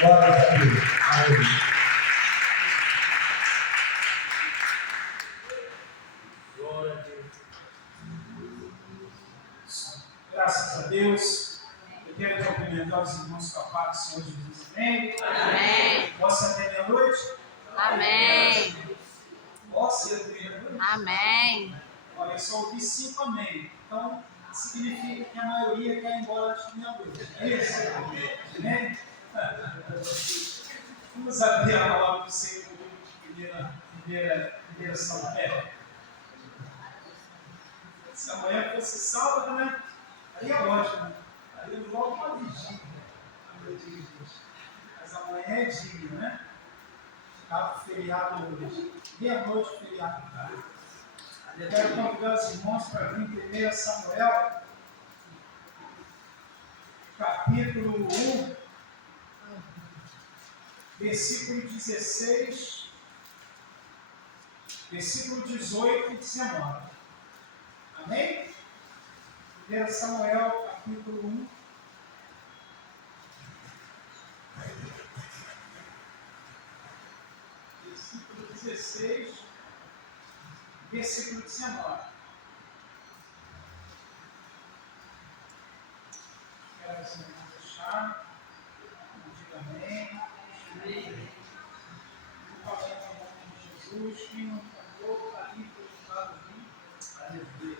Glória a Deus. Amém. Glória a Deus. Graças a Deus. Eu quero cumprimentar os irmãos com a paz do Senhor Jesus. Amém? Amém. Posso até meia-noite? Amém. Posso até meia-noite? Amém. Olha, eu só ouvi 5 amém. Então, significa que a maioria quer ir embora antes de meia-noite. É isso? Amém? Vamos abrir a palavra do Senhor primeira São Pedro. Se amanhã fosse sábado, né? Aí é ótimo. Aí eu volto para a vigília. Mas amanhã é dia, né? Ficava feriado hoje. Meia-noite feriado. Eu quero convidar os irmãos para vir em 1 Samuel, capítulo 1, versículo 16, versículo 18 e 19. Amém? 1 Samuel, capítulo 1. Versículo 16, versículo 19. Quero assim, deixar. Diga amém. Falando em nome de Jesus, quem não cantou, ali foi estudado aqui. Aleluia.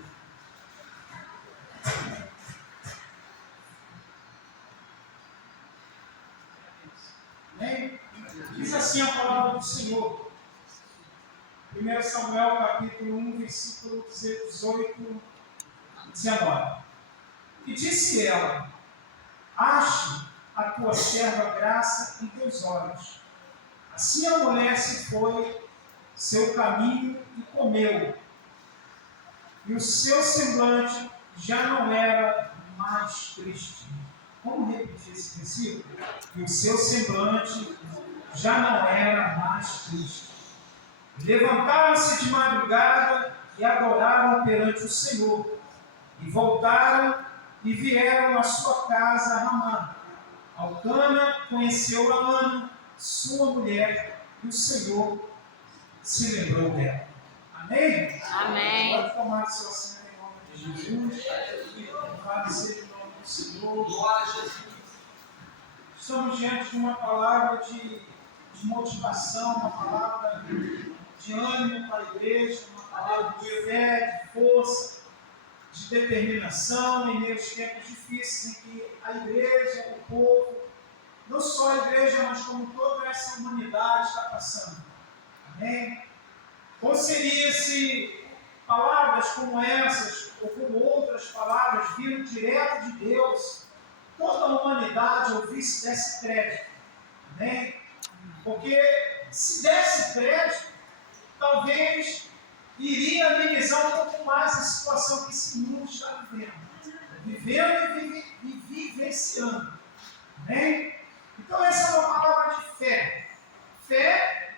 Amém? Diz assim a palavra do Senhor. 1 Samuel, capítulo 1, versículo 18 e 19. E disse ela: ache a tua serva graça em teus olhos. Assim a mulher se foi seu caminho e comeu. E o seu semblante já não era mais triste. Vamos repetir esse versículo? E o seu semblante já não era mais triste. Levantaram-se de madrugada e adoraram perante o Senhor. E voltaram e vieram à sua casa a Ramá. Alcana conheceu Amã, sua mulher, e o Senhor se lembrou dela. Amém? Amém. Pode tomar seu assento em nome de Jesus. Louvado seja o nome do Senhor. Glória a Jesus. Estamos diante de uma palavra de motivação, uma palavra de ânimo para a igreja, uma palavra de fé, de força, de determinação em meio aos tempos difíceis em que a igreja, o povo, não só a igreja, mas como toda essa humanidade está passando. Amém? Qual seria se palavras como essas, ou como outras palavras, vindo direto de Deus, toda a humanidade ouvisse desse crédito? Amém? Porque se desse crédito, talvez iria amenizar um pouco mais a situação que esse mundo está vivendo e vivenciando. Amém? Então essa é uma palavra de fé. Fé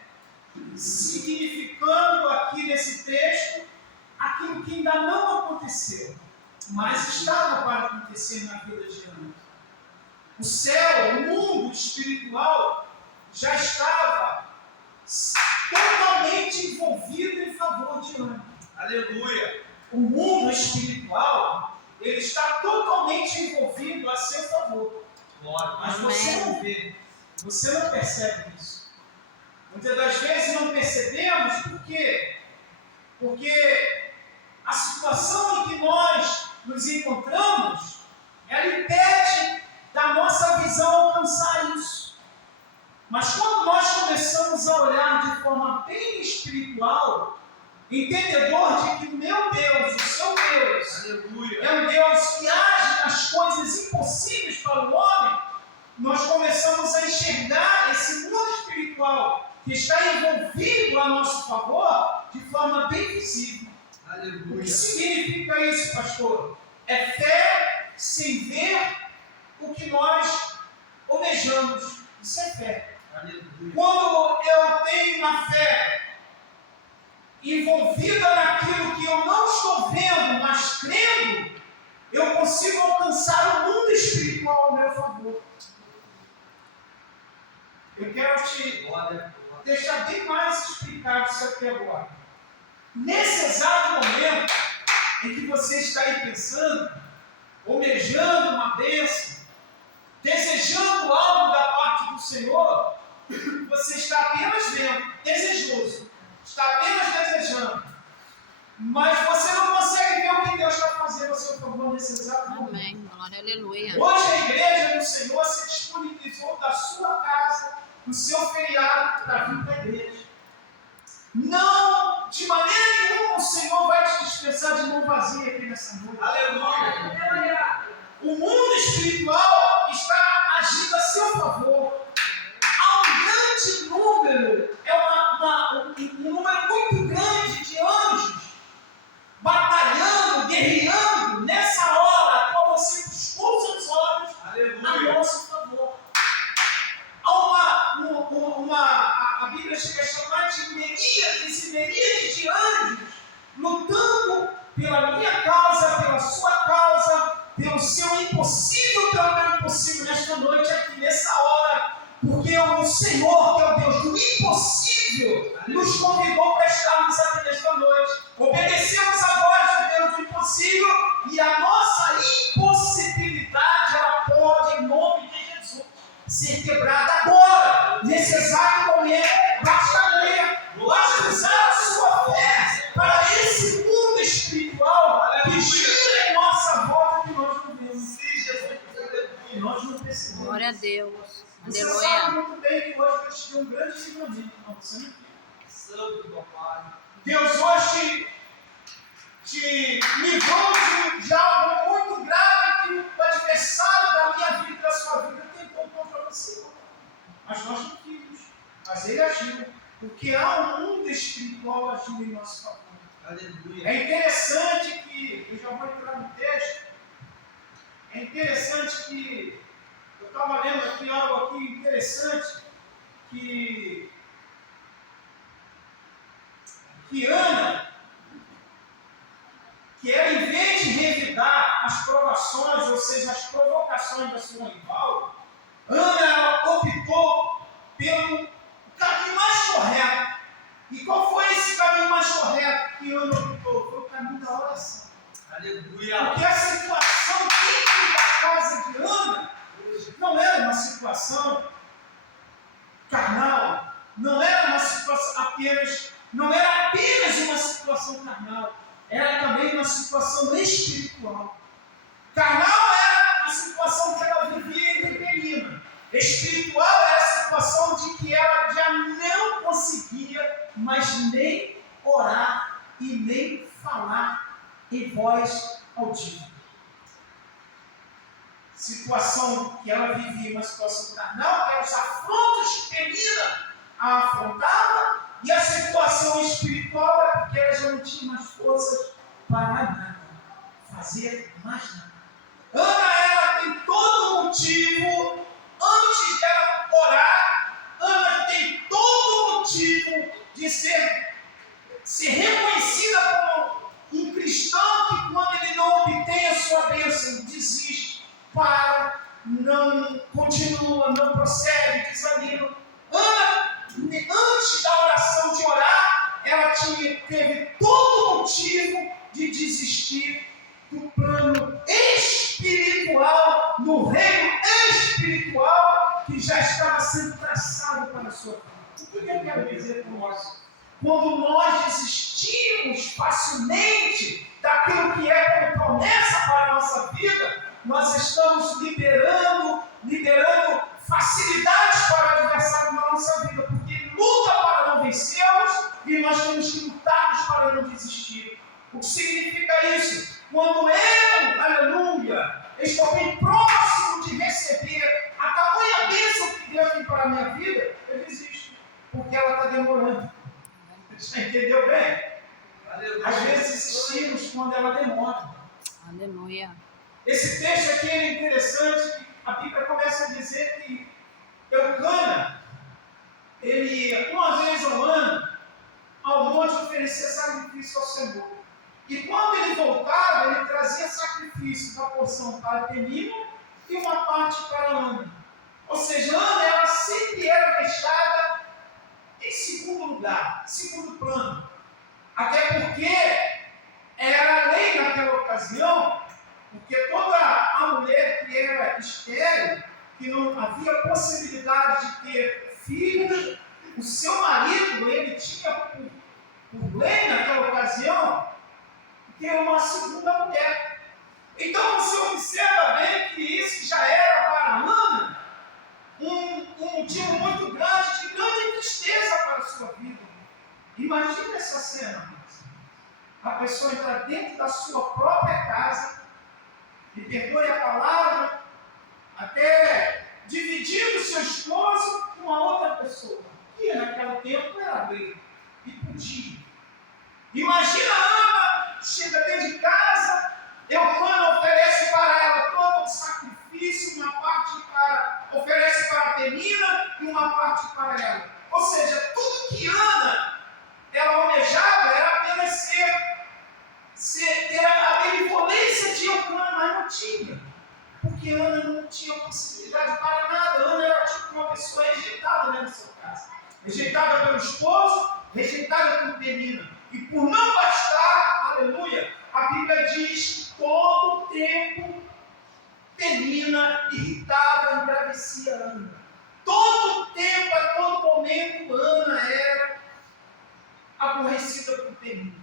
significando aqui nesse texto aquilo que ainda não aconteceu, mas estava para acontecer na vida de Ana. O céu, o mundo espiritual já estava totalmente envolvido em favor de Ana. Aleluia. O mundo espiritual, ele está totalmente envolvido a seu favor. Glória. Mas você não vê, você não percebe isso. Muitas das vezes não percebemos por quê? Porque a situação em que nós nos encontramos, ela impede da nossa visão alcançar isso. Mas quando nós começamos a olhar de forma bem espiritual, entendedor de que o meu Deus, o seu Deus, Aleluia. é um Deus que age nas coisas impossíveis para o homem, nós começamos a enxergar esse mundo espiritual que está envolvido a nosso favor de forma bem visível. O Aleluia. que significa isso, pastor? É fé sem ver o que nós almejamos. Isso é fé. Aleluia. Quando eu tenho uma fé envolvida naquilo que eu não estou vendo, mas crendo, eu consigo alcançar o mundo espiritual ao meu favor. Eu quero te Glória. deixar bem mais explicado isso aqui agora. Nesse exato momento em que você está aí pensando, almejando uma bênção, desejando algo da parte do Senhor, você está apenas vendo, desejoso, está apenas desejando, mas você não consegue ver o que Deus está fazendo a seu favor nesse exato momento. Amém. Glória, aleluia. Hoje a igreja do Senhor se disponibilizou da sua casa, do seu feriado, para vir para a igreja. Não, de maneira nenhuma, o Senhor vai te dispensar de mão vazia aqui nessa noite. Aleluia. O mundo espiritual está agindo a seu favor. Há um grande número, um número muito grande de anjos batalhando, guerreando nessa hora a qual você buscou seus olhos a Aleluia. nosso favor. Há a Bíblia chega a chamar de miríades de anjos lutando pela minha causa, pela sua causa, pelo seu impossível, pelo meu impossível nesta noite, aqui nessa hora, porque o Senhor, que é o Deus do impossível, nos convidou para estarmos aqui nesta noite. Obedecemos a voz do Deus do impossível e a nossa impossibilidade, ela pode, em nome de Jesus, ser quebrada agora, nesse exato momento. Basta ler, basta usar a sua fé para esse mundo espiritual que gira em nossa volta que nós não vemos. E nós não percebemos. Glória a Deus. Você sabe Aleluia. muito bem que hoje Deus te deu um grande livramento. Não, você não viu. Santo do Pai. Deus hoje te livrou de algo muito grave que o adversário da minha vida e da sua vida tentou contra você. Mas nós não vimos. Mas ele agiu. Porque há um mundo espiritual agindo em nosso favor. Aleluia. É interessante que, eu já vou entrar no texto, é interessante que, eu estava lendo aqui algo aqui interessante, que Ana, que ela, em vez de revidar as provações, ou seja, as provocações da sua rival, Ana ela optou pelo caminho mais correto. E qual foi esse caminho mais correto que Ana optou? Foi o caminho da oração. Aleluia. Porque a situação dentro da casa de Ana não era uma situação carnal, não era uma situação não era apenas uma situação carnal, era também uma situação espiritual. Carnal era a situação que ela vivia entre Penina. Espiritual era a situação de que ela já não conseguia mais nem orar e nem falar em voz audível. Situação que ela vivia, uma situação carnal, que eram os afrontos que Penina a afrontava, e a situação espiritual era porque ela já não tinha mais forças para nada, fazer mais nada. Ana, ela tem todo motivo, antes dela orar, Ana tem todo motivo de ser reconhecida como um cristão que, quando ele não obtém a sua bênção, desiste, para, não continua, não prossegue, desanima. Ana, antes da oração de orar, ela teve todo motivo de desistir do plano espiritual, no reino espiritual que já estava sendo traçado para a sua vida. O que eu quero dizer com isso? Quando nós desistimos facilmente daquilo que é como promessa para a nossa vida, nós estamos liberando facilidades para o adversário na nossa vida, porque ele luta para não vencermos e nós temos que lutar para não desistir. O que significa isso? Quando eu, aleluia, estou bem próximo de receber a tamanha bênção que Deus tem para a minha vida, eu desisto, porque ela está demorando. Você entendeu bem? Aleluia. Às vezes desistimos quando ela demora. Aleluia. Esse texto aqui é interessante, que a Bíblia começa a dizer que Eucana, ele, uma vez ao ano, ao monte oferecia sacrifício ao Senhor. E quando ele voltava, ele trazia sacrifício da porção para Penina e uma parte para Ana. Ou seja, Ana, ela sempre era a possibilidade de ter filhos, o seu marido, ele tinha por lei naquela ocasião, ter uma segunda mulher. Então você observa bem que isso já era para Ana um motivo muito grande, de grande tristeza para a sua vida. Imagina essa cena. A pessoa entrar dentro da sua própria casa, e perdoe a palavra, até dividir o seu esposo com uma outra pessoa, que naquele tempo era lei e podia. Imagina a Ana, chega dentro de casa, Eucana oferece para ela todo o sacrifício, uma parte oferece para a Penina e uma parte para ela. Ou seja, tudo que Ana ela almejava era apenas ter a benevolência de Eucana, mas não tinha. Porque Ana não tinha possibilidade para nada. Ana era tipo uma pessoa rejeitada na sua casa. Rejeitada pelo esposo, rejeitada por Penina. E por não bastar, aleluia, a Bíblia diz que todo o tempo Penina irritava, embravecia Ana. Todo o tempo, a todo momento, Ana era aborrecida por Penina.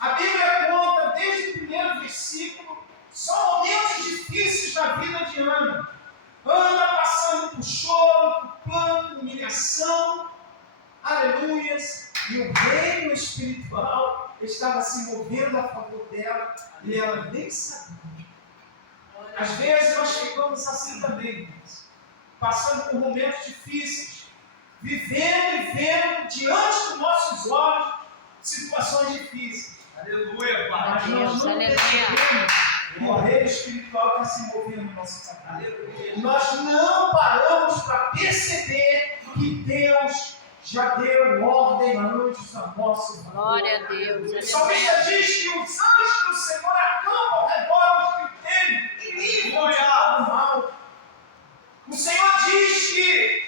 A Bíblia conta desde o primeiro versículo só momentos difíceis da vida de Ana. Ana passando por choro, por pranto, humilhação, aleluias, e o reino espiritual estava se movendo a favor dela e ela nem sabia. Às vezes nós ficamos assim também, passando por momentos difíceis, vivendo e vendo diante dos nossos olhos situações difíceis. Aleluia, Pai. Mas nós não percebemos o reino espiritual está se movendo no nosso trabalho. Nós não paramos para perceber que Deus já deu ordem antes da nossa vida. Glória a Deus. O salmista diz que os anjos do Senhor acampam ao redor dos que temem e livram de todo mal. O Senhor diz que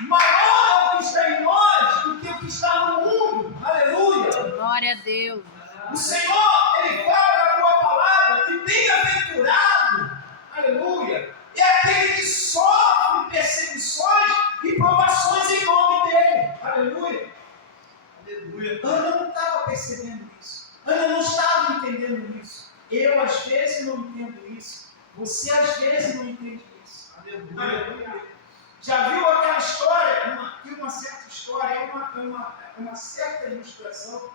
maior é o que está em nós do que o que está no mundo. Aleluia. Glória a Deus. O Senhor, Ele fala na tua palavra que bem-aventurado, aleluia, é aquele que sofre perseguições e provações em nome dEle. Aleluia. Aleluia. Ana não estava percebendo isso. Ana não estava entendendo isso. Eu, às vezes, não entendo isso. Você, às vezes, não entende isso. Aleluia. Já viu aquela história? Uma certa história, uma certa ilustração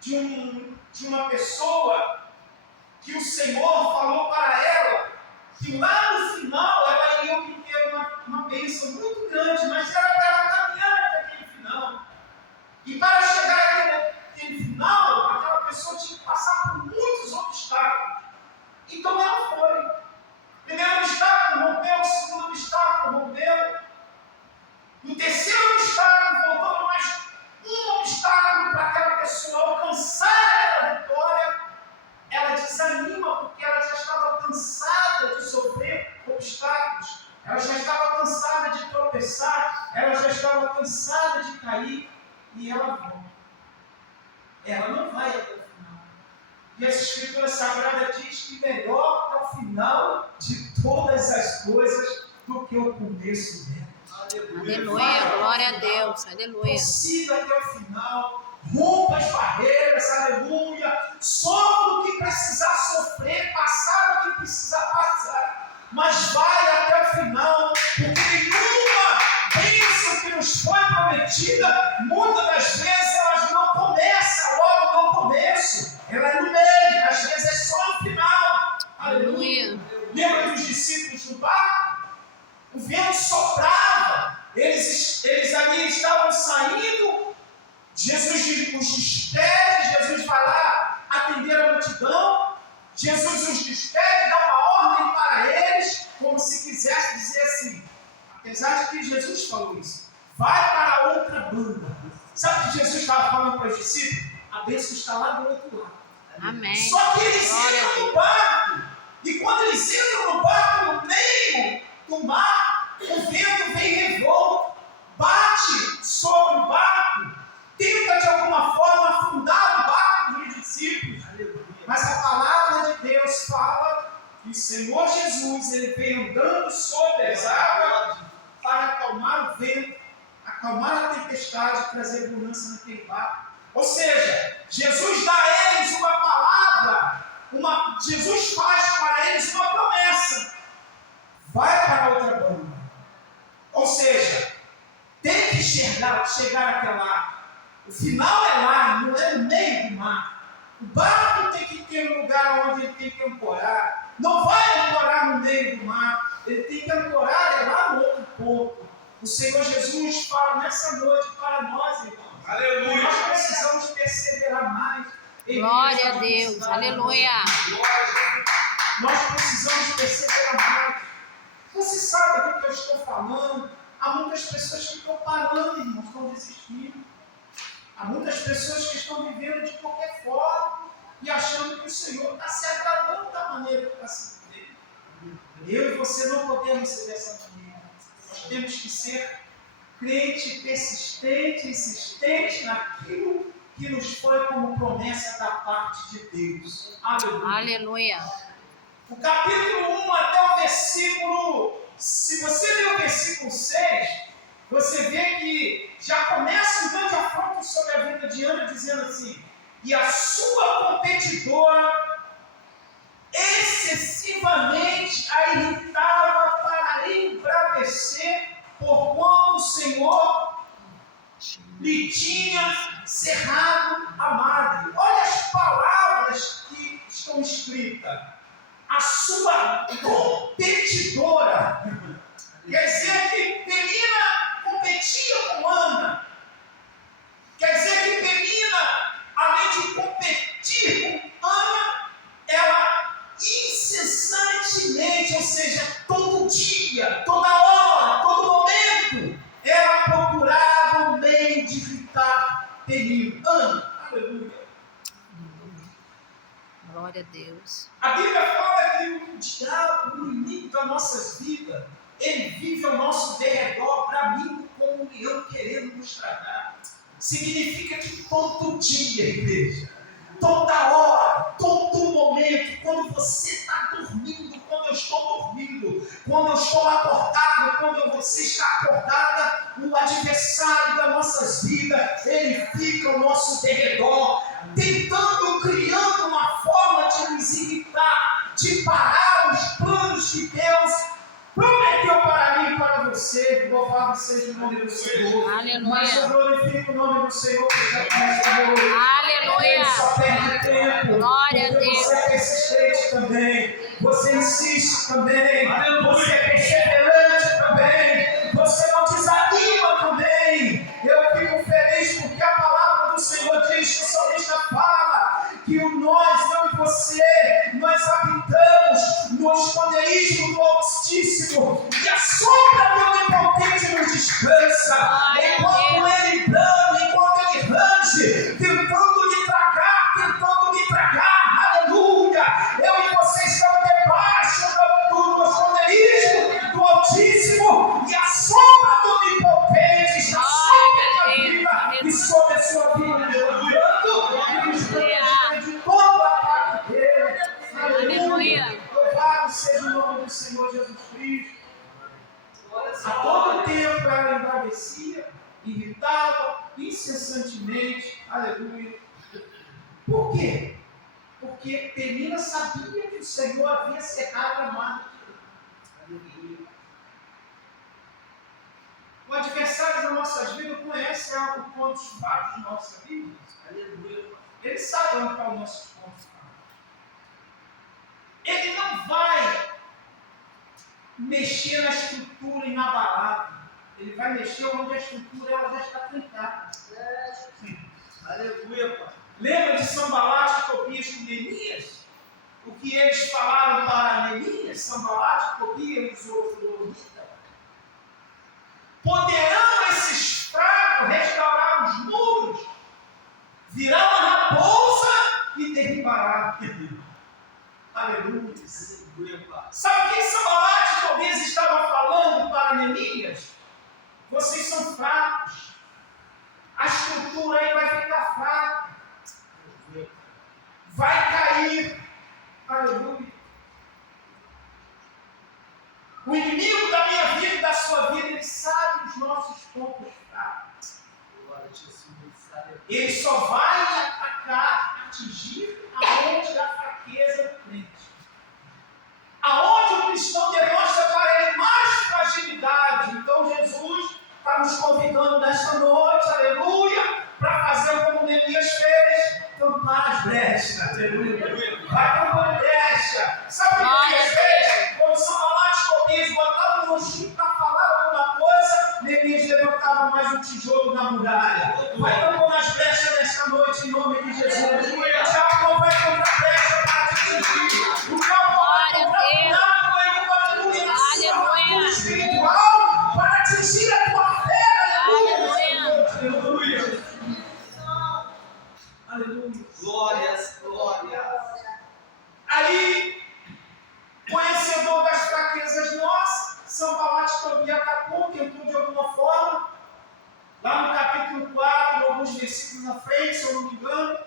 de uma pessoa que o Senhor falou para ela que lá no final ela ia obter uma bênção muito grande, mas era para ela caminhar até aquele final. E para chegar àquele final, aquela pessoa tinha que passar por muitos obstáculos. Então ela foi. O primeiro obstáculo rompeu, o segundo obstáculo rompeu. No terceiro obstáculo, faltando mais um obstáculo para aquela pessoa alcançar aquela vitória, ela desanima porque ela já estava cansada de sofrer obstáculos, ela já estava cansada de tropeçar, ela já estava cansada de cair e ela volta. Ela não vai até o final. E a Escritura Sagrada diz que melhor é o final de todas as coisas do que o começo dela. Aleluia. Glória a Deus. Aleluia. Prossiga até o final, rompa as barreiras, aleluia, sofra o que precisar sofrer, passar o que precisar passar, mas vai até o final, porque nenhuma bênção que nos foi prometida, muitas das vezes elas não começam logo no começo, ela é no meio, às vezes é só no final, aleluia. Lembra dos discípulos no barco? O vento soprava, eles ali estavam saindo, Jesus os despede, Jesus vai lá atender a multidão, Jesus os despede, dá uma ordem para eles, como se quisesse dizer assim, apesar de que Jesus falou isso, vai para outra banda. Sabe o que Jesus estava falando para os discípulos? A bênção está lá do outro lado. Amém. Só que eles entram no barco, e quando eles entram no barco, no meio do mar, o vento vem revolto, bate sobre o barco, tenta de alguma forma afundar o barco dos discípulos, mas a palavra de Deus fala E o Senhor Jesus, ele veio andando sobre as águas para acalmar o vento, acalmar a tempestade e trazer bonança naquele barco. Ou seja, Jesus dá a eles uma palavra, Jesus faz para eles uma promessa. Vai para outra banda. Ou seja, tem que chegar até lá. O final é lá, não é no meio do mar. O barco tem que ter um lugar onde ele tem que ancorar. Não vai ancorar no meio do mar. Ele tem que ancorar lá no outro ponto. O Senhor Jesus fala nessa noite para nós, irmãos. Aleluia. Nós precisamos perseverar mais. Glória a Deus. Aleluia. Nós precisamos perseverar mais. Você sabe do que eu estou falando? Há muitas pessoas que estão parando, irmãos, estão desistindo. Há muitas pessoas que estão vivendo de qualquer forma e achando que o Senhor está se agradando da maneira que está se vivendo. Eu e você não podemos ser dessa maneira. Nós temos que ser crente, persistente, insistente naquilo que nos foi como promessa da parte de Deus. Aleluia. Aleluia. O capítulo 1 até o versículo, se você ler o versículo 6, você vê que já começa um grande afronto sobre a vida de Ana, dizendo assim: e a sua competidora excessivamente a irritava para embravecer, porquanto o Senhor lhe tinha cerrado a madre. Olha as palavras que estão escritas. A sua competidora. Quer dizer que Penina competia com Ana. Quer dizer que Penina, além de competir com Ana, ela incessantemente, ou seja, todo dia, toda hora, todo momento, ela procurava um meio de irritar Penina. Ana, aleluia. Glória a Deus. A Bíblia fala que o diabo, o inimigo das nossas vidas, ele vive ao nosso derredor, bramindo como um leão querendo nos tragar. Significa que todo dia, igreja, toda hora, todo momento, quando você está dormindo, quando eu estou dormindo, quando eu estou acordado, quando você está acordada, o adversário das nossas vidas, ele fica ao nosso derredor, tentando, criando uma forma de nos irritar, de parar os planos de Deus prometeu para mim e para você. Louvado seja o nome do Senhor. Aleluia. Mas eu glorifico o nome do Senhor, que já está Senhor. Aleluia. Ele só perde tempo. Glória a Porque Deus. você é persistente também. Você insiste também. Você é perseverante também. Você não desanima também. Eu fico feliz porque a palavra do Senhor diz que o salmista fala que nós, eu e você, nós habitamos no esconderijo do Altíssimo e a sombra do Onipotente nos descansa. Enquanto ele brama, enquanto ele range, tentando lhe tragar, aleluia. Eu e você estamos debaixo do esconderijo do Altíssimo e a sombra do Onipotente está sobre a minha vida e sobre a sua vida, e nos protege de todo ataque dele. Aleluia. Louvado seja o nome do Senhor Jesus Cristo. A todo tempo ela embravecia, irritava incessantemente. Aleluia. Por quê? Porque Penina sabia que o Senhor havia cerrado a madre. O adversário das nossas vidas conhece os pontos fracos de nossa vida. Ele sabe onde estão os nossos pontos fracos. Ele não vai mexer na estrutura inabalável. Ele vai mexer onde a estrutura ela já está trancada. Aleluia, pai. Lembra de Sambalate, Tobias com Neemias? O que eles falaram para Neemias, Sambalate, Tobias e os Zorita? Poderão esses fracos restaurar os muros? Virá uma raposa e derribará. Aleluia. Sabe o que Sambalate e Tobias estavam falando para Neemias? Vocês são fracos. A estrutura aí vai ficar fraca. Vai cair. Aleluia. O inimigo da minha vida e da sua vida, ele sabe os nossos pontos fracos. Glória a Jesus. Aleluia. Ele só vai atacar, atingir aonde há fraqueza do crente. Aonde o cristão demonstra para ele mais fragilidade. Então Jesus está nos convidando nesta noite, aleluia, para fazer como Neemias fez, tampar as brechas, aleluia. Vai tampar brecha. Sabe o que Neemias fez? Quando Sanbalate e Tobias botavam no chip para falar alguma coisa, Neemias levantava mais um tijolo na muralha. Vai tampando as brechas nesta noite, em nome de Jesus. O diabo não vai contra brecha para te atingir. O diabo não vai contra nada, aleluia, Aleluia. espiritual para atingir a tua fé, Aleluia. aleluia. Aleluia. Glórias, glórias. Aí, conhecedor das fraquezas nossas, Sanbalate e Tobias atacou, tentou de alguma forma, lá no capítulo 4, alguns versículos na frente, se eu não me engano,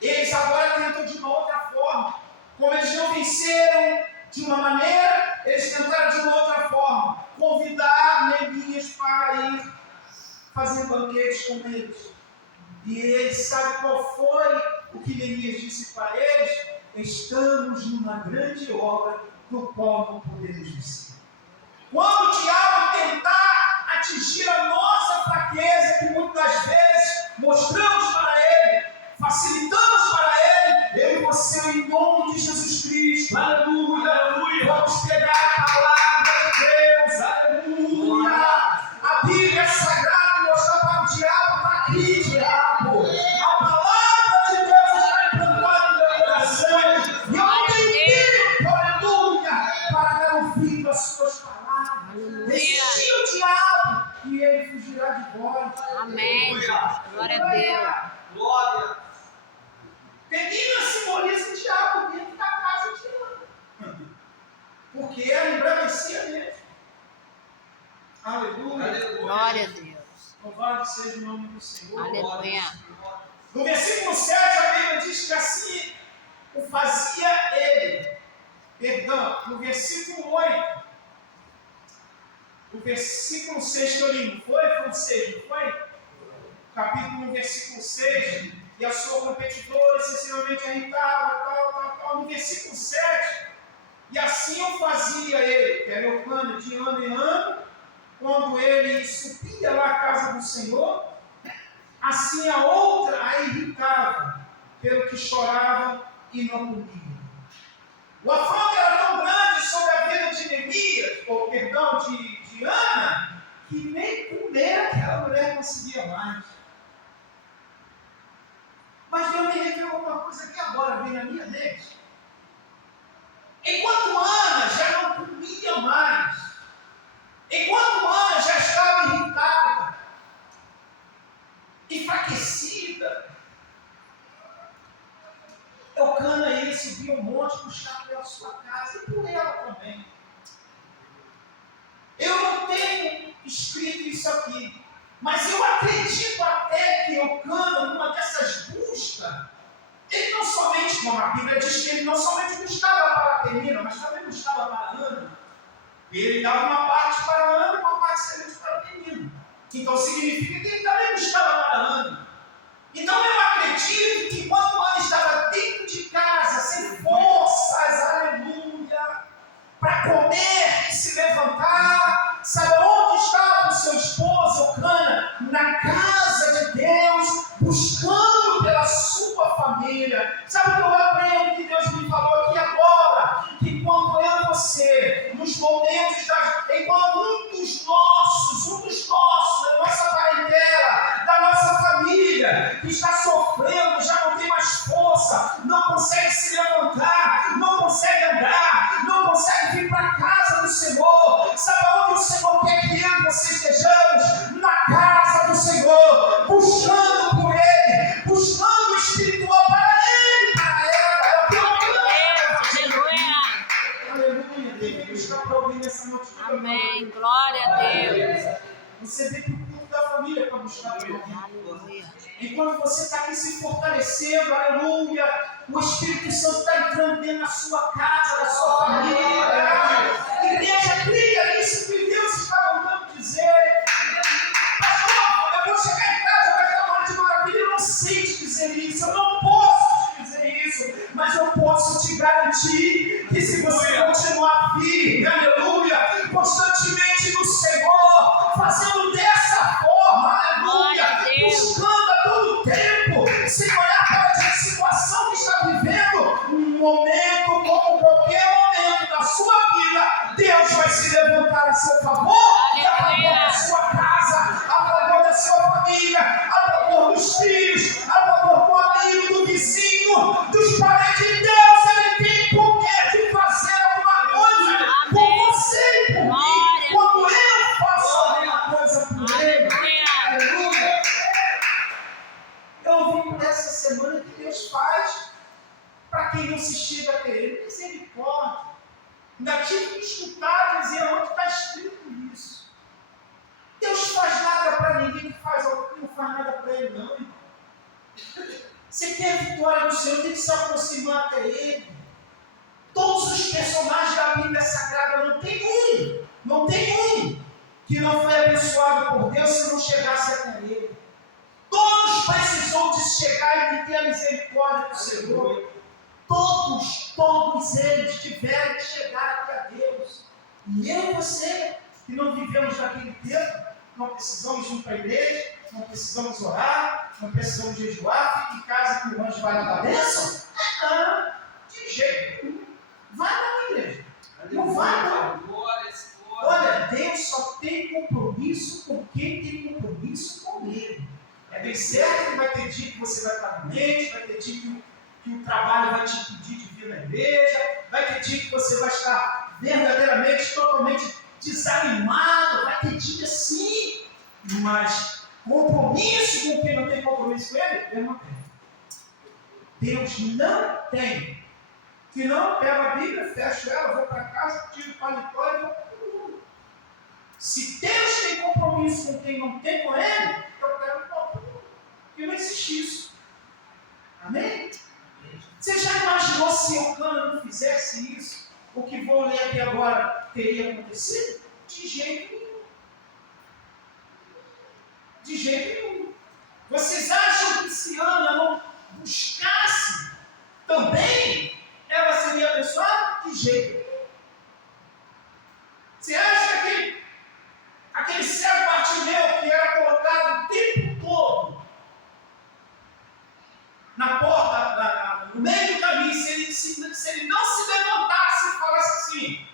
eles agora tentam de uma outra forma. Como eles não venceram de uma maneira, eles tentaram de uma outra forma, convidar Neemias para ir fazer banquetes com eles. E eles sabem qual foi o que Neemias disse para eles? Estamos numa grande obra do qual não podemos vencer. Quando o diabo tentar atingir a nossa fraqueza, que muitas vezes mostramos para ele, facilitamos para ele, eu e você, em nome de Jesus Cristo, aleluia, aleluia, vamos pegar a palavra de Deus, aleluia. A Bíblia Sagrada mostra para o diabo, está aqui, diabo. A palavra de Deus está implantada no meu coração. E eu não tenho tempo, aleluia, para dar ouvido às suas palavras. Resistir o diabo e ele fugirá de vós. Amém. Glória a Deus. Glória. Penina simboliza o diabo dentro da casa de Ana. Porque ela embravecia mesmo. Aleluia. Glória a Deus. Louvado seja o nome do Senhor. Aleluia. No versículo 7, a Bíblia diz que assim o fazia ele. Perdão, no versículo 8. O versículo 6 que eu li, não foi? Foi o 6, não foi? Capítulo 1, versículo 6. E a sua competidora excessivamente irritava, tal. No versículo 7. E assim o fazia ele, que era Eucana, de ano em ano, quando ele subia lá à casa do Senhor, assim a outra a irritava, pelo que chorava e não comia. O afronto era tão grande sobre a vida de Neemias, ou perdão, de Ana, que nem comer aquela mulher conseguia mais. Mas Deus me revelou uma coisa que agora vem na minha mente. Enquanto Ana já não comia mais, enquanto Ana já estava irritada, enfraquecida, Eucana ia subir um monte, buscar pela sua casa e por ela também. Eu não tenho escrito isso aqui, mas eu acredito até que Eucana, numa dessas buscas, ele não somente, como a Bíblia diz que ele não somente buscava para Penina, mas também buscava para Ana. Ele dava uma parte para Ana e uma parte semente para Penina. Então significa que ele também buscava para Ana. Então eu acredito que quando Ana estava dentro de casa, sem forças, aleluia, para comer e se levantar, sabe onde estava o seu esposo, Eucana? Na casa de Deus, buscando pela sua família. Sabe o que eu aprendo que Deus me falou aqui agora? Que quando eu e você, nos momentos enquanto um dos nossos, da nossa parentela, da nossa família, que está sofrendo, já não tem mais força, não consegue se levantar, não consegue andar, não consegue vir para a casa do Senhor. Sabe onde o Senhor quer que eu e você estejamos? Na casa do Senhor, buscando por Ele, buscando o espiritual para Ele, para ela. É o que eu quero. Aleluia. Aleluia. Quem vem buscar para ouvir nessa noite? Amém. Glória a Deus. Você vem para o culto da família para buscar perdão. Aleluia. Enquanto você está aqui se fortalecendo, aleluia, o Espírito Santo está entrando dentro da sua casa, da sua família. Igreja, creia nisso que Deus está mandando dizer. Pastor, eu vou chegar em casa, vai estar uma de maravilha. Eu não sei te dizer isso, eu não posso te dizer isso, mas eu posso te garantir que se você continuar firme, aleluia, constantemente no Senhor, fazendo dessa forma, aleluia, buscando a todo tempo, sem olhar para a situação que está vivendo, um momento como qualquer momento da sua vida, Deus vai se levantar a seu favor, a favor da sua casa, a favor da sua família, a favor dos filhos, a favor do amigo, do vizinho, dos parentes. Deus, Ele tem poder de fazer alguma coisa por você e por mim, quando eu faço alguma coisa por Ele. Aleluia! Eu ouvi nessa semana que Deus faz para quem não se chega até Ele. Misericórdia! Ainda tive que escutar dizer onde está escrito isso. Deus faz nada para ninguém que faz algo que não faz nada para Ele, não, irmão. Você quer a vitória do Senhor, tem que se aproximar até Ele. Todos os personagens da Bíblia Sagrada, não tem um que não foi abençoado por Deus se não chegasse até Ele. Todos precisam de chegar e ter a misericórdia do Senhor. Todos eles tiveram que chegar até a Deus. E eu e você, que não vivemos naquele tempo, não precisamos ir para a igreja, não precisamos orar, não precisamos jejuar, fique em casa que o anjo vai lá dar bênção. Não, de jeito nenhum. Vai na igreja. Não vai, não. Olha, Deus só tem compromisso com quem tem compromisso com Ele. É bem certo que vai ter dia que você vai estar doente, vai ter dia que o trabalho vai te impedir de vir na igreja, vai ter dia que você vai estar verdadeiramente, totalmente desanimado, vai ter dia sim, mas compromisso com quem não tem compromisso com Ele, Deus não tem. Deus não tem. Se não, pego a Bíblia, fecho ela, vou para casa, tiro o paletó e vou para o mundo. Se Deus tem compromisso com quem não tem com Ele, eu quero para o mundo. Porque não existe isso. Amém? Você já imaginou se Eucana não fizesse isso? O que vou ler aqui agora teria acontecido? De jeito nenhum. De jeito nenhum. Vocês acham que se Ana não buscasse também, ela seria abençoada? De jeito nenhum. Você acha que aquele cego Bartimeu que era colocado o tempo todo na porta, no meio do caminho, se ele não se levantasse e falasse assim,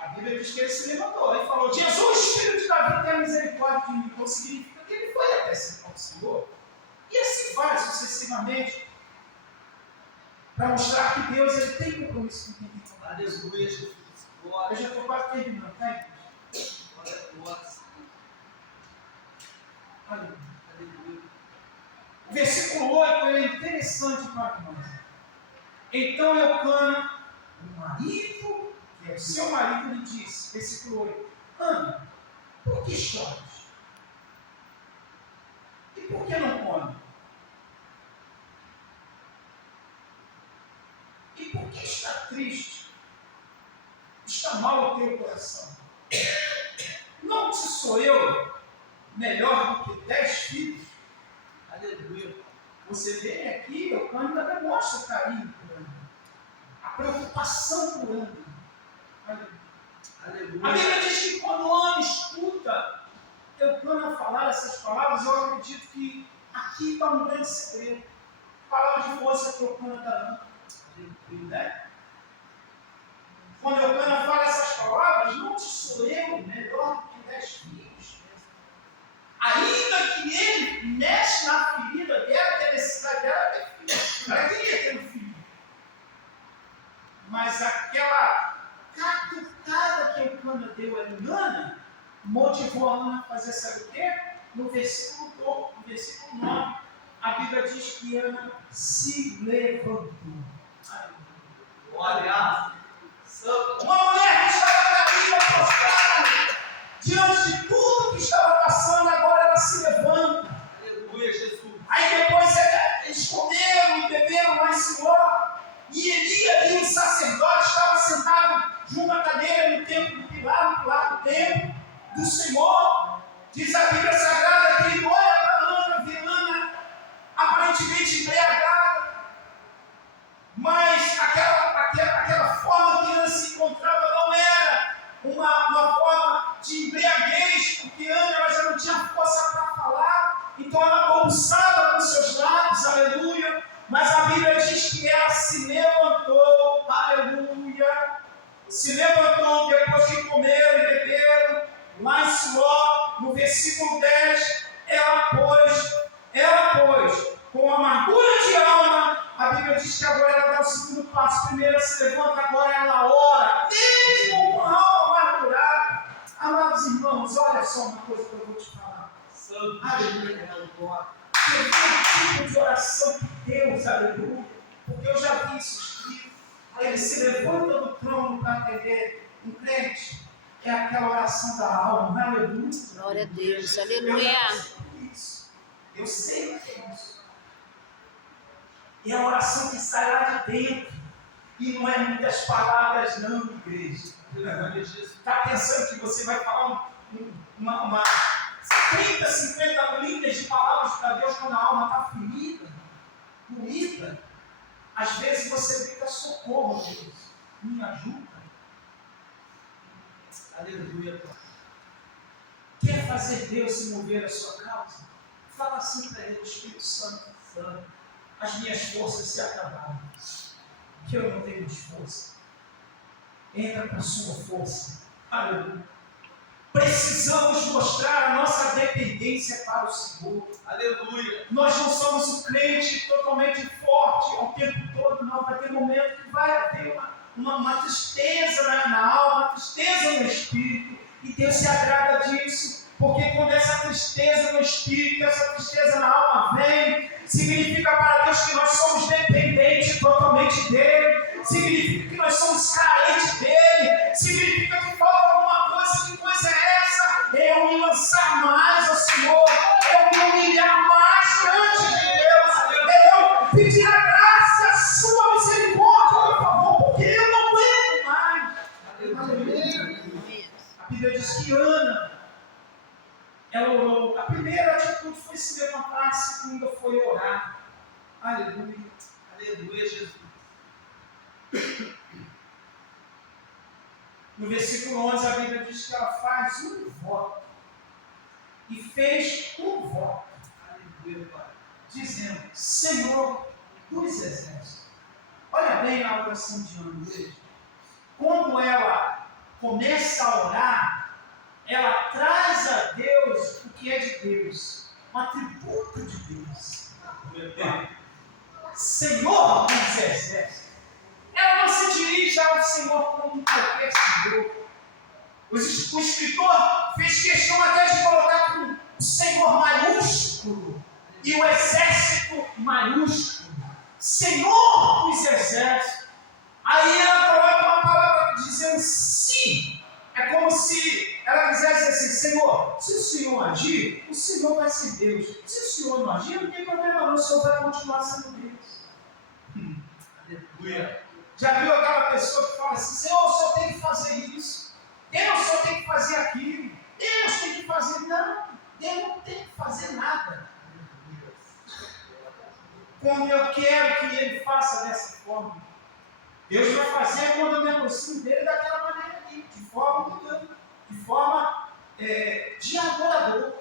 a Bíblia diz que ele se levantou, ele falou, Jesus, filho de Davi, tenha misericórdia de mim. Então significa que ele foi até o Senhor. E assim vai sucessivamente, para mostrar que Deus ele tem compromisso com quem tem compromisso. Aleluia, Jesus. Eu já estou quase terminando, tá, igreja? Aleluia. O versículo 8 é interessante para nós. Então Eucana, o marido, que é o seu marido, lhe disse, versículo 8, Ana, por que choras? E por que não come? E por que está triste? Está mal o teu coração? Não te sou eu melhor do que 10 filhos? Aleluia. Você vê aqui, Eucana ainda demonstra o carinho por Ana, a preocupação por Ana. Aleluia. A Bíblia diz que quando o homem escuta Eucana falar essas palavras, eu acredito que aqui está um grande segredo. Palavra de força que Eucana está dando. Né? Quando Eucana fala essas palavras, não te sou eu melhor do que 10 filhos. Ainda que ele mexe na ferida dela, que a necessidade dela é ter filho. Ela queria ter um filho. Mas aquela catucada que Eucana deu a Ana motivou a Ana a fazer, sabe o quê? No versículo 9, a Bíblia diz que Ana se levantou. Glória. Uma mulher que estava caída, prostrada, diante de tudo que estava passando, agora lá no templo do Senhor. Diz a Bíblia Sagrada que ele olha para Ana, vê Ana aparentemente embriagada, mas aquela forma que Ana se encontrava não era uma forma de embriaguez, porque Ana ela já não tinha força para falar, então ela bolsava com seus lábios, aleluia, mas a Bíblia diz que ela se levantou, aleluia, se levantou depois que comeram e beberam, lá em Siló, no versículo 10, ela pois, com amargura de alma, a Bíblia diz que agora ela dá o segundo passo. Primeiro ela se levanta, agora ela ora, mesmo com a alma amargurada. Amados irmãos, olha só uma coisa que eu vou te falar. Aleluia. Você vê o tipo de oração de Deus, aleluia, porque eu já vi isso escrito. Ele se levanta do trono para atender um crente. É aquela oração da alma, aleluia. Glória a Deus, aleluia. Eu sei o que é isso. E é a oração que sai lá de dentro. E não é muitas palavras, não, igreja. Está pensando que você vai falar uma 30, 50 linhas de palavras para Deus quando a alma está ferida, doída? Às vezes você grita socorro, Deus. Me ajuda. Aleluia. Quer fazer Deus se mover a sua causa? Fala assim para ele, Espírito Santo, as minhas forças se acabaram, que eu não tenho mais força. Entra com a sua força. Aleluia. Precisamos mostrar a nossa dependência para o Senhor. Aleluia. Nós não somos um crente totalmente forte o tempo todo, não. Vai ter momento que vai haver uma tristeza na alma, uma tristeza no espírito. E Deus se agrada disso. Porque quando essa tristeza no espírito, essa tristeza na alma vem, significa para Deus que nós somos dependentes totalmente dEle, significa que nós somos carentes dEle, significa que falta alguma coisa. Que coisa é essa? É eu me lançar mais ao Senhor, é eu me humilhar mais diante de Deus, é eu pedir a graça, a sua misericórdia, por favor, porque eu não aguento mais. A Bíblia diz que Ana, ela orou. A primeira atitude foi se levantar, a segunda foi orar. Aleluia. Aleluia, Jesus. No versículo 11, a Bíblia diz que ela faz um voto. E fez um voto. Aleluia, Pai. Dizendo: Senhor dos exércitos. Olha bem a oração de Ana, igreja. Quando ela começa a orar, ela traz a Deus o que é de Deus, um atributo de Deus. Senhor dos exércitos. Ela não se dirige ao Senhor como qualquer Senhor. O escritor fez questão até de colocar com o Senhor maiúsculo e o exército maiúsculo. Senhor dos exércitos. Aí ela coloca uma palavra dizendo sim. É como se ela quisesse assim: Senhor, se o Senhor agir, o Senhor vai ser Deus. Se o Senhor não agir, não tem problema não, o Senhor vai continuar sendo Deus. Aleluia. Já viu aquela pessoa que fala assim: Senhor, o Senhor tem que fazer isso, Deus, o Senhor tem que fazer aquilo, Deus tem que fazer. Não, Deus não tem que fazer nada. Quando eu quero que Ele faça dessa forma, Deus vai fazer quando eu me aproximo dele daquela maneira ali, de forma de adorador.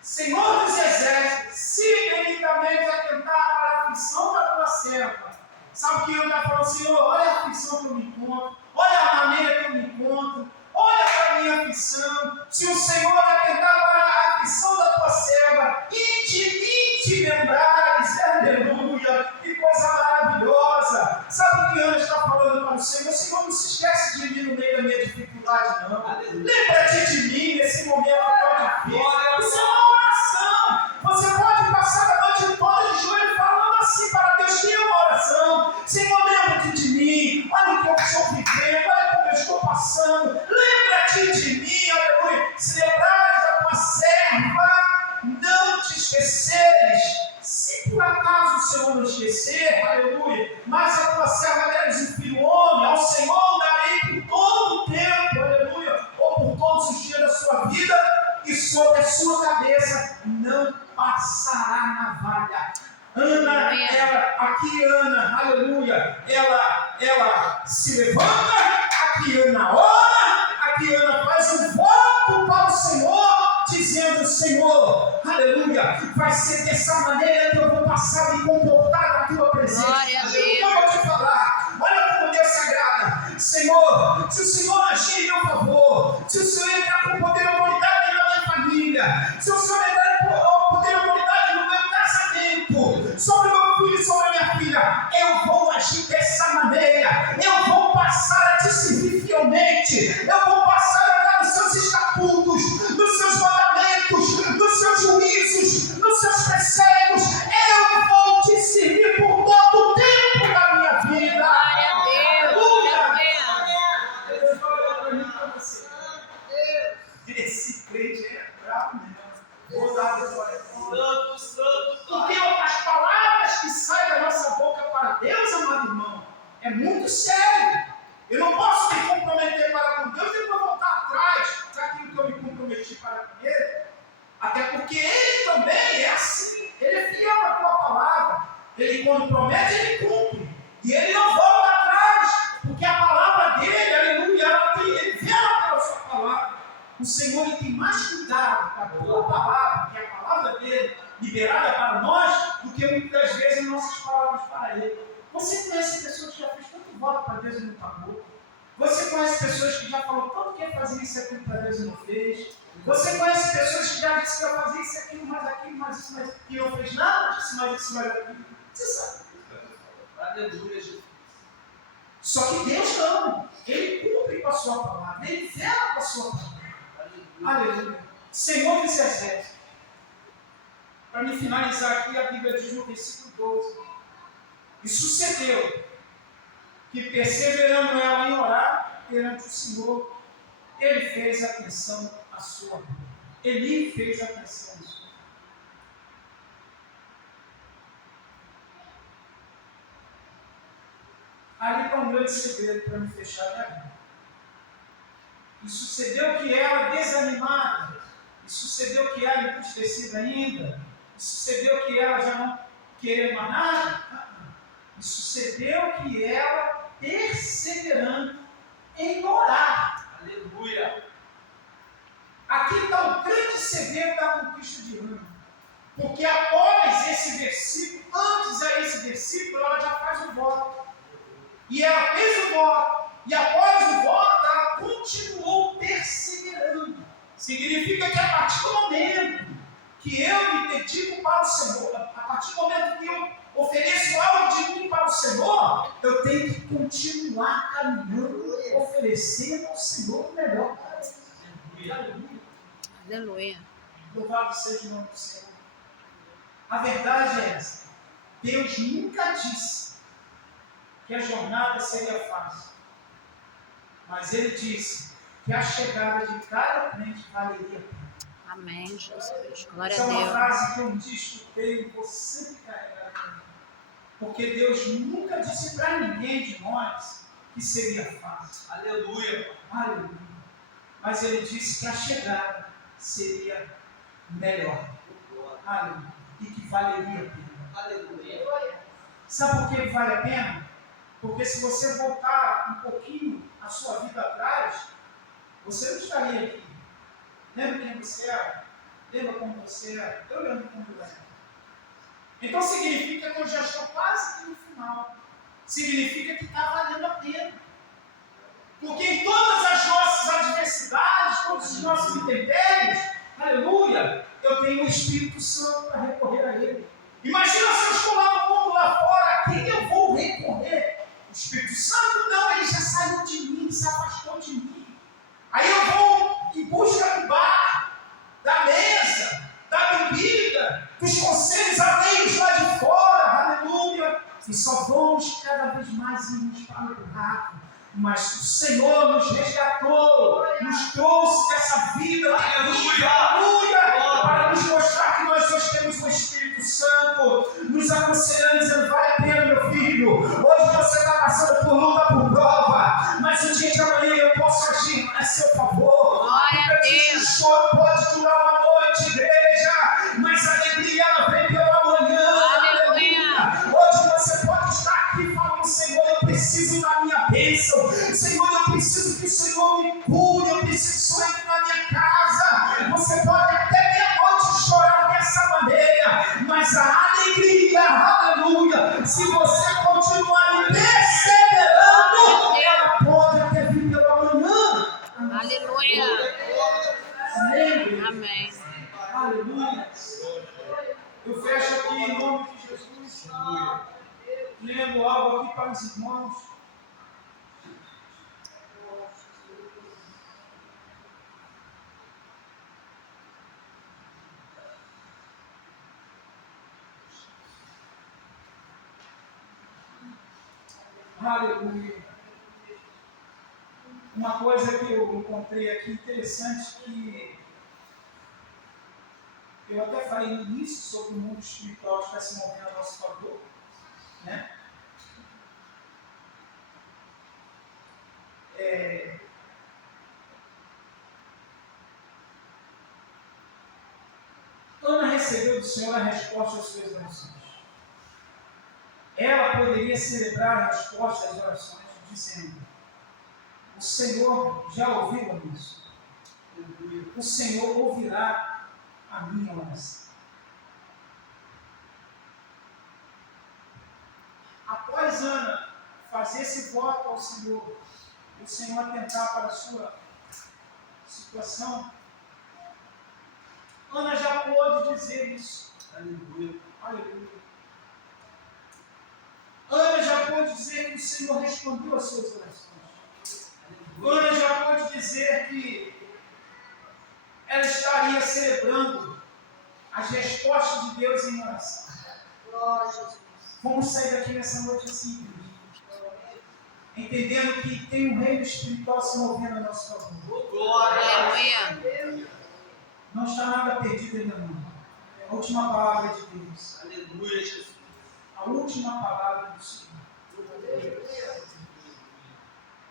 Senhor dos exércitos, se benignamente atentar para a aflição da tua serva. Sabe o que eu já falo? Senhor, olha a aflição que eu me encontro, olha a maneira que eu me encontro, olha para a minha aflição. Se o Senhor atentar para a aflição da tua serva e de mim te lembrares, aleluia, que coisa maravilhosa. Sabe o que Ana está falando para o Senhor? O Senhor não se esquece de mim no meio da minha dificuldade, não. Lembra-te de mim nesse momento tão difícil. Isso é uma oração. Você pode passar a noite toda de joelho falando assim para Deus, que é uma oração. Senhor, lembra-te de mim. Olha o que eu estou vivendo, olha como eu estou passando. Lembra-te de mim, aleluia. Se lembrares da tua serva, não te esqueceres. Se por acaso o Senhor não esquecer, aleluia, mas a tua serva deles um filho homem, ao Senhor darei por todo o tempo, aleluia. sua vida e sobre a sua cabeça não passará navalha. Ana, Ana, aleluia, ela se levanta, aqui Ana ora, aqui Ana faz um voto para o Senhor, dizendo: Senhor, aleluia, vai ser dessa maneira que eu vou passar a me comportar na tua presença. Glória a Deus. Eu vou te falar, olha como Deus se agrada. Senhor, se o Senhor agir em meu favor, se o Senhor entrar com poder e autoridade na minha família, se o Senhor entrar com poder e autoridade no meu casamento, sobre o meu filho e sobre a minha filha, eu vou agir dessa maneira, eu vou passar a te servir fielmente, eu vou passar a andar nos seus estatutos, nos seus mandamentos, nos seus juízos, nos seus preceitos, eu vou te servir por todo o tempo da minha vida. Glória a Deus. Deus vai olhar para mim e para você. Esse crente é bravo mesmo. Vou dar a glória. Porque as palavras que saem da nossa boca para Deus, amado irmão, é muito sério. Eu não posso me comprometer para com Deus e depois voltar atrás daquilo que eu me comprometi para com Ele. Até porque Ele também é assim. Ele é fiel à tua palavra. Ele, quando promete, Ele cumpre. E Ele não volta atrás, porque a palavra dele, aleluia, ele vela pela sua palavra. O Senhor ele tem mais cuidado com a tua palavra, que é a palavra dele, liberada para nós, do que muitas vezes nossas palavras para ele. Você conhece pessoas que já fez tanto voto para Deus e não pagou? Você conhece pessoas que já falou tanto que ia fazer isso e aquilo para Deus e não fez? Você conhece pessoas que já disse que ia fazer isso e aquilo, mais isso, mais que não fez nada, disse mais isso, mais aquilo. Você sabe. Aleluia, Jesus. Só que Deus não. Ele cumpre com a sua palavra. Ele vela com a sua palavra. Aleluia. Senhor dos exércitos. Para me finalizar aqui, a Bíblia diz no versículo 12. E sucedeu que, perseverando ela em orar perante o Senhor, ele fez atenção à sua vida. Ele fez atenção à sua vida. Ali está um grande segredo para me fechar a minha vida. E sucedeu que ela, desanimada, e sucedeu que ela, entristecida ainda, e sucedeu que ela já não queria mais nada, e sucedeu que ela, perseverando em orar. Aleluia. Aqui está o grande segredo da conquista de Ana. Porque após esse versículo, antes a esse versículo, ela já faz o voto. E ela fez o voto, e após o voto, ela continuou perseverando. Significa que a partir do momento que eu me dedico para o Senhor, a partir do momento que eu ofereço algo de mim para o Senhor, eu tenho que continuar caminhando, oferecendo ao Senhor o melhor para ele. Aleluia. Aleluia. Louvado seja o nome do Senhor. A verdade é essa. Deus nunca disse que a jornada seria fácil. Mas Ele disse que a chegada de cada crente valeria a pena. Amém, Jesus. Glória Essa a é uma Deus. frase que eu escutei e vou sempre carregar comigo. Porque Deus nunca disse para ninguém de nós que seria fácil. Aleluia. Aleluia. Mas Ele disse que a chegada seria melhor. Aleluia. E que valeria a pena. Aleluia. Sabe por que vale a pena? Porque se você voltar um pouquinho a sua vida atrás, você não estaria aqui. Lembra quem você era? Lembra como você era? Eu lembro como eu era. Então significa que eu já estou quase aqui no final. Significa que está valendo a pena. Porque em todas as nossas adversidades, todos os nossos intempéries, aleluia, eu tenho o Espírito Santo para recorrer a Ele. Imagina se eu estou lá no mundo lá fora, a quem eu vou recorrer? O Espírito Santo não, ele já saiu de mim, se afastou de mim. Aí eu vou em busca do bar, da mesa, da bebida, dos conselhos alheios lá de fora, aleluia. E só vamos cada vez mais irmos para o buraco. Mas o Senhor nos resgatou, nos trouxe dessa vida, aleluia, para nos mostrar que nós hoje temos o Espírito Santo, nos aconselhando, dizendo: vale a pena, meu filho, hoje você está passando por luta, por prova, mas o dia de amanhã eu posso agir a seu favor. Glória a Deus. igreja. Amém. Aleluia. Eu fecho aqui em nome de Jesus. Lendo algo aqui para os irmãos. Aleluia. Uma coisa que eu encontrei aqui interessante, que eu até falei no início sobre o mundo espiritual que está se movendo a nosso favor, né? Ana recebeu do Senhor a resposta às suas orações. Ela poderia celebrar a resposta às orações, dizendo: o Senhor já ouviu a isso. O Senhor ouvirá a minha oração. Após Ana fazer esse voto ao Senhor, o Senhor atentar para a sua situação, Ana já pôde dizer isso. Aleluia. Aleluia. Ana já pôde dizer que o Senhor respondeu às suas orações. Ana já pôde dizer que ela estaria celebrando as respostas de Deus em oração. Vamos sair daqui nessa noite assim, entendendo que tem um reino espiritual se movendo a nosso favor. Aleluia. Não está nada perdido ainda não. A última palavra é de Deus. Aleluia, Jesus. A última palavra do Senhor.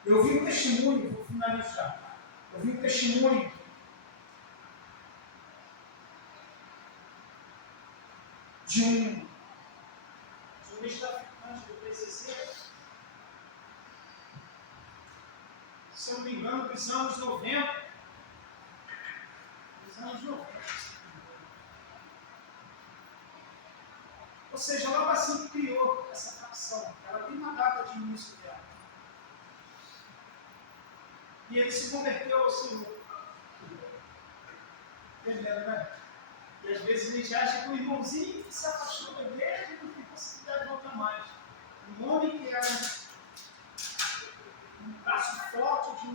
Eu vi um testemunho, vou finalizar. Eu vi um testemunho de um ex-traficante do PCC, se eu não me engano, dos anos 90. Dos anos 90. Ou seja, logo assim criou essa facção. Ela tem uma data de início dela. E ele se converteu ao Senhor. Entendendo, né? E às vezes a gente acha que o irmãozinho que se afastou da igreja não tem possibilidade de voltar mais. Um homem que era um braço forte de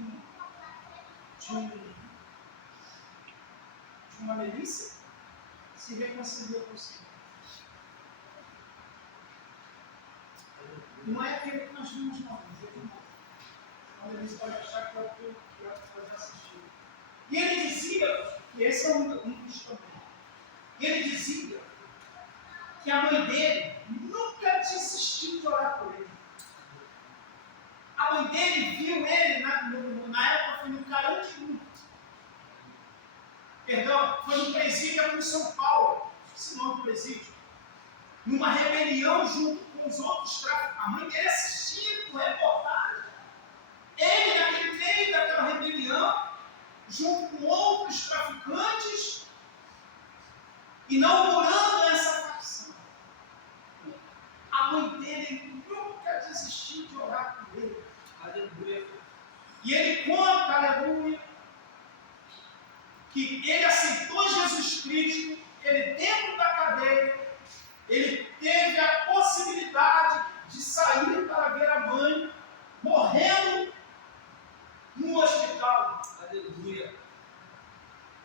uma milícia se reconciliou com o Senhor. Não é aquele que nós vimos, não. Quando eles podem achar que é o que eu já assisti. E ele dizia, e esse é um dos também, e ele dizia que a mãe dele nunca desistiu de orar por ele. A mãe dele viu ele, na época foi no Carandiru. Perdão, foi no presídio aqui em São Paulo, esse nome do presídio. Numa rebelião junto com os outros traficantes. A mãe dele assistia com reportagem. Ele, naquele meio daquela rebelião, junto com outros traficantes, inaugurando essa facção. A mãe dele nunca desistiu de orar por ele. Aleluia. E ele conta, aleluia, que ele aceitou Jesus Cristo, ele dentro da cadeia, ele teve a possibilidade de sair para ver a mãe morrendo no hospital. Aleluia.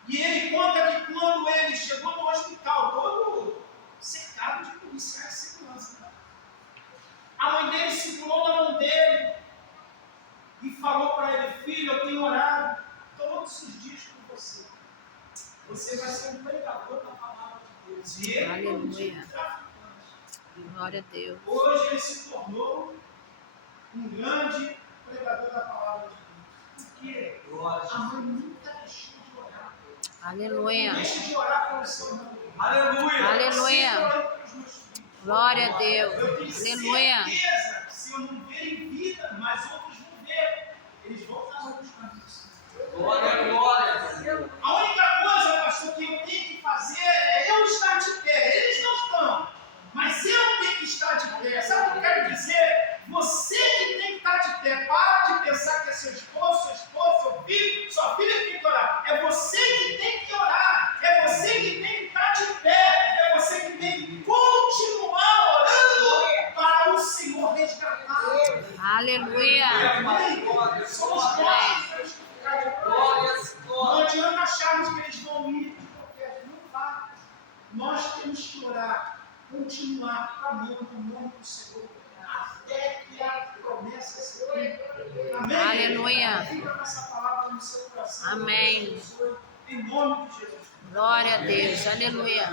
E ele conta que quando ele chegou no hospital, todo cercado de policiais de segurança, a mãe dele segurou na mão dele e falou para ele: filho, eu tenho orado todos os dias por você. Você vai ser um pregador da palavra de Deus. E ele, Aleluia. Glória a Deus. Hoje ele se tornou um grande pregador da palavra de Deus. Porque a mãe nunca deixou de orar. Aleluia. Deixe de orar pelo seu irmão. Aleluia. Aleluia. Glória a Deus. Eu tenho Aleluia. certeza que se eu não ver em vida, mas outros vão ver, eles vão estar nos caminhos. Glória, glória. A única coisa, pastor, que eu tenho que fazer é eu estar de pé. Eles não estão, mas eu tenho que estar de pé. Sabe o que eu quero dizer? Você que tem que estar de pé. Para de pensar que é seu esposo, sua esposa, seu filho, sua filha que tem que orar. É você que tem que orar. nós temos que orar, continuar clamando o nome do Senhor, até que a promessa se cumpra. Amém? Aleluia. Fica com essa palavra no seu coração. Amém. Deus abençoe, em nome de Jesus. Glória a Deus. Aleluia.